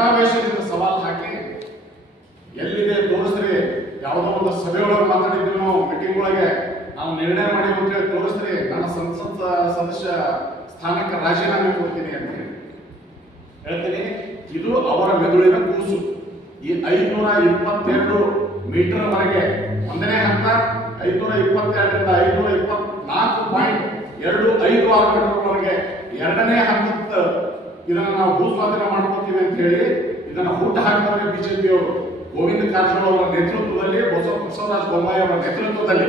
ವೀರಾವೇಶದಿಂದ ಸವಾಲ್ ಹಾಕಿ ಎಲ್ಲಿದೆ ತೋರಿಸ್ರಿ? ಯಾವುದೋ ಒಂದು ಸಭೆಯೊಳಗೆ ಮಾತಾಡಿದ್ವಿ ನಾವು ಮೀಟಿಂಗ್ ಒಳಗೆ. ನಾವು ನಿರ್ಣಯ ಮಾಡಿ ಅಂತೇಳಿ ತೋರಿಸ್ರಿ. ನನ್ನ ಸಂಸತ್ ಸದಸ್ಯ ಸ್ಥಾನಕ್ಕೆ ರಾಜೀನಾಮೆ ಕೊಡ್ತೀನಿ ಅಂತ ಹೇಳಿ. ಹೇಳ್ತೀನಿ, ಇದು ಅವರ ಮೆದುಳಿನ ಕೂಸು. ಈ ಐನೂರ ಇಪ್ಪತ್ತೆರಡು ಮೀಟರ್ ವರೆಗೆ, ಒಂದನೇ ಹಂತ ಐನೂರ ಇಪ್ಪತ್ತೆರಡರಿಂದ ಐನೂರ ಇಪ್ಪತ್ನಾಲ್ಕು ಪಾಯಿಂಟ್ ಎರಡು ಐದು ಆರು ಮೀಟರ್ ವರೆಗೆ, ಎರಡನೇ ಹಂತದ ಇದನ್ನ ನಾವು ಭೂಸ್ವಾಧೀನ ಮಾಡ್ಕೋತೀವಿ ಅಂತ ಹೇಳಿ ಇದನ್ನ ಹುಟ್ಟು ಹಾಕಿದ್ರೆ ಬಿಜೆಪಿಯವರು ಗೋವಿಂದ ಕಾರಜೋಳ ಅವರ ನೇತೃತ್ವದಲ್ಲಿ ಬಸವ ಬಸವರಾಜ ಬೊಮ್ಮಾಯಿ ಅವರ ನೇತೃತ್ವದಲ್ಲಿ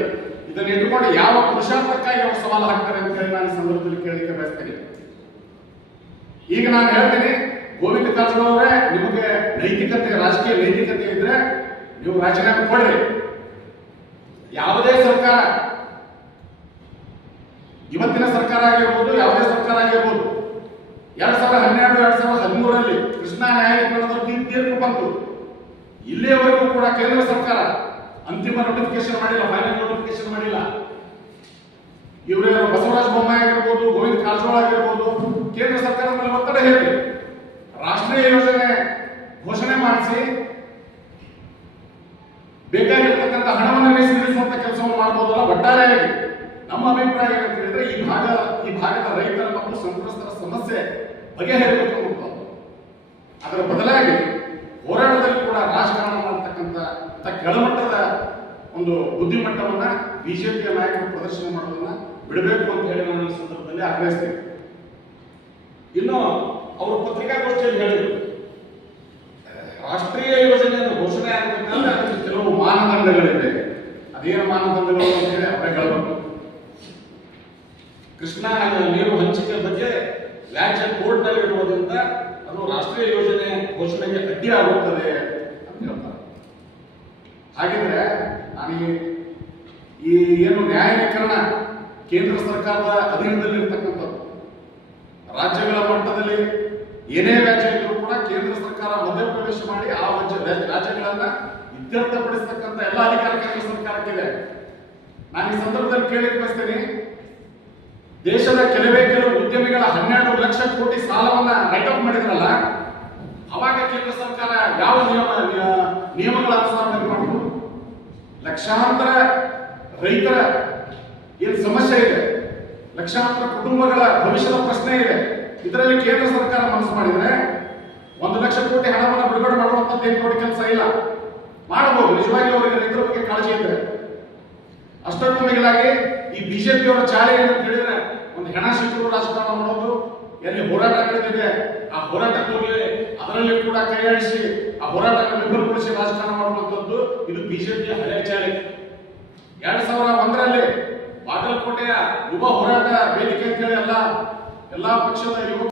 ಇದನ್ನ ಇಟ್ಟುಕೊಂಡು ಯಾವ ಪುರುಷಾರ್ಥಕ್ಕಾಗಿ ಅವರು ಸವಾಲು ಹಾಕ್ತಾರೆ ಅಂತ ಹೇಳಿ ನಾನು ಸಂದರ್ಭದಲ್ಲಿ ಕೇಳಲಿಕ್ಕೆ ಬಯಸ್ತೇನೆ. ಈಗ ನಾನು ಹೇಳ್ತೀನಿ, ಗೋವಿಂದ ಕಾರಜೋಳ ಅವರೇ, ನಿಮಗೆ ನೈತಿಕತೆ, ರಾಜಕೀಯ ನೈತಿಕತೆ ಇದ್ರೆ ನೀವು ರಾಜೀನಾಮೆ ಕೊಡ್ರಿ. ಯಾವುದೇ ಸರ್ಕಾರ, ಇವತ್ತಿನ ಸರ್ಕಾರ ಆಗಿರ್ಬೋದು, ಯಾವುದೇ ಸರ್ಕಾರ ಆಗಿರ್ಬೋದು ಎರಡ್ ಸಾವಿರದ ಹನ್ನೆರಡು, ಎರಡ್ ಸಾವಿರದ ಹದಿಮೂರರಲ್ಲಿ ಕೃಷ್ಣಾ ನ್ಯಾಯಾಲಯದ ತೀರ್ಪು ಬಂತು. ಇಲ್ಲಿಯವರೆಗೂ ಕೂಡ ಕೇಂದ್ರ ಸರ್ಕಾರ ಅಂತಿಮ ನೋಟಿಫಿಕೇಶನ್ ಮಾಡಿಲ್ಲ ಫೈನಲ್ ನೋಟಿಫಿಕೇಶನ್ ಮಾಡಿಲ್ಲ. ಇವರೇ ಬಸವರಾಜ ಬೊಮ್ಮಾಯಿ ಆಗಿರ್ಬೋದು, ಗೋವಿಂದ ಕಾರಜೋಳ ಆಗಿರ್ಬೋದು, ಕೇಂದ್ರ ಸರ್ಕಾರದ ಮೇಲೆ ಒತ್ತಡ ಹೇಳಿ ರಾಷ್ಟ್ರೀಯ ಯೋಜನೆ ಘೋಷಣೆ ಮಾಡಿಸಿ ಬೇಕಾಗಿರ್ತಕ್ಕಂಥ ಹಣವನ್ನು ಮೀಸಲಿರಿಸುವಂತ ಕೆಲಸವನ್ನು ಮಾಡಬಹುದಲ್ಲ ಒಟ್ಟಾರೆಯಾಗಿ. ನಮ್ಮ ಅಭಿಪ್ರಾಯ ಏನಂತ ಹೇಳಿದ್ರೆ, ಈ ಭಾಗ, ಈ ಭಾಗದ ರೈತರ ಮತ್ತು ಸಂತ್ರಸ್ತರ ಸಮಸ್ಯೆ ಬಗೆಹರಿಬೇಕು ಅನ್ನುವಂಥದ್ದು ಅದರ ಬದಲಾಗಿ ಹೋರಾಟದಲ್ಲಿ ಕೂಡ ರಾಜಕಾರಣ ಮಾಡತಕ್ಕಂಥ ಅಂತ ಕೆಳಮಟ್ಟದ ಒಂದು ಬುದ್ಧಿಮಟ್ಟವನ್ನ ಬಿಜೆಪಿಯ ನಾಯಕರು ಪ್ರದರ್ಶನ ಮಾಡೋದನ್ನ ಬಿಡಬೇಕು ಅಂತ ಹೇಳಿ ನಾನು ಸಂದರ್ಭದಲ್ಲಿ ಆಗ್ರಹಿಸ್ತೇನೆ. ಇನ್ನು ಅವರು ಪತ್ರಿಕಾಗೋಷ್ಠಿಯಲ್ಲಿ ಹೇಳಿದರು. ರಾಷ್ಟ್ರೀಯ ಯೋಜನೆಯನ್ನು ಘೋಷಣೆ ಆಗಬೇಕಂದ್ರೆ ಅದಕ್ಕೆ ಕೆಲವು ಮಾನದಂಡಗಳಿವೆ ಅದೇನು ಮಾನದಂಡಗಳು ಅಂತ ಹೇಳಿ ಅವರೇ ಹೇಳಬೇಕು. ಕೃಷ್ಣ ನೀರು ಹಂಚಿಕೆ ಬಗ್ಗೆ ರಾಜ್ಯ ಕೋರ್ಟ್ನಲ್ಲಿ ಇರುವುದರಿಂದ ಅದು ರಾಷ್ಟ್ರೀಯ ಯೋಜನೆ ಘೋಷಣೆಗೆ ಅಡ್ಡಿ ಆಗುತ್ತದೆ ಅಂತ ಹೇಳ್ತಾರೆ. ಹಾಗಿದ್ರೆ ನನಗೆ ಈ- ಏನು ನ್ಯಾಯಾಧೀಕರಣ ಕೇಂದ್ರ ಸರ್ಕಾರದ ಅಧೀನದಲ್ಲಿರ್ತಕ್ಕಂಥದ್ದು, ರಾಜ್ಯಗಳ ಮಟ್ಟದಲ್ಲಿ ಏನೇ ವ್ಯಾಜ್ಯ ಇದ್ರೂ ಕೂಡ ಕೇಂದ್ರ ಸರ್ಕಾರ ಮಧ್ಯಪ್ರವೇಶ ಮಾಡಿ ಆ ರಾಜ್ಯ ರಾಜ್ಯಗಳನ್ನ ಇತ್ಯರ್ಥಪಡಿಸತಕ್ಕಂಥ ಎಲ್ಲ ಅಧಿಕಾರ ಕೇಂದ್ರ ಸರ್ಕಾರಕ್ಕಿದೆ. ನಾನು ಈ ಸಂದರ್ಭದಲ್ಲಿ ಕೇಳಿ ಬಯಸ್ತೇನೆ ದೇಶದ ಕೆಲವು ಉದ್ಯಮಿಗಳ ಹನ್ನೆರಡು ಲಕ್ಷ ಕೋಟಿ ಸಾಲವನ್ನ ರೈಟ್ ಮಾಡಿದ್ರಲ್ಲ, ಅವಾಗ ಕೇಂದ್ರ ಸರ್ಕಾರ ಯಾವ ನಿಯಮ, ನಿಯಮಗಳ ಅನುಸಾರ ಮಾಡಿದ್ರು ಲಕ್ಷಾಂತರ ರೈತರ ಏನು ಸಮಸ್ಯೆ ಇದೆ? ಲಕ್ಷಾಂತರ ಕುಟುಂಬಗಳ ಭವಿಷ್ಯದ ಪ್ರಶ್ನೆ ಇದೆ. ಇದರಲ್ಲಿ ಕೇಂದ್ರ ಸರ್ಕಾರ ಮನಸ್ಸು ಮಾಡಿದ್ರೆ ಒಂದು ಲಕ್ಷ ಕೋಟಿ ಹಣವನ್ನು ಬಿಡುಗಡೆ ಮಾಡುವಂತದ್ದು ಏನು ದೊಡ್ಡ ಕೆಲಸ ಇಲ್ಲ. ಮಾಡಬಹುದು ನಿಜವಾಗಿ ಅವರಿಗೆ ರೈತರ ಬಗ್ಗೆ ಕಾಳಜಿ ಇದೆ ಅಷ್ಟಕ್ಕೂ ಮಿಗಿಲಾಗಿ ಈ ಬಿಜೆಪಿಯವರ ಚಾಳಿ ಅಂತ ಹೇಳಿದ್ರೆ ಒಂದು ಹೆಣ ಸಿಕ್ಕರು ರಾಜಕಾರಣ ಮಾಡೋದು, ಎಲ್ಲಿ ಹೋರಾಟ ನಡೆದಿದೆ, ಆ ಹೋರಾಟಕ್ಕೆ ಅದರಲ್ಲಿ ಕೂಡ ಕೈಯಾಡಿಸಿ ಆ ಹೋರಾಟಕ್ಕೆ ವಿಫಲಗೊಳಿಸಿ ರಾಜಕಾರಣ ಮಾಡುವಂಥದ್ದು ಇದು ಬಿಜೆಪಿಯ ಹಳೆ ಚಾಳಿ ಎರಡ್ ಸಾವಿರ ಒಂದರಲ್ಲಿ ಬಾಗಲಕೋಟೆಯ ಯುವ ಹೋರಾಟ ವೇದಿಕೆ ಅಂತೇಳಿ ಎಲ್ಲ, ಎಲ್ಲಾ ಪಕ್ಷದ ಯುವಕ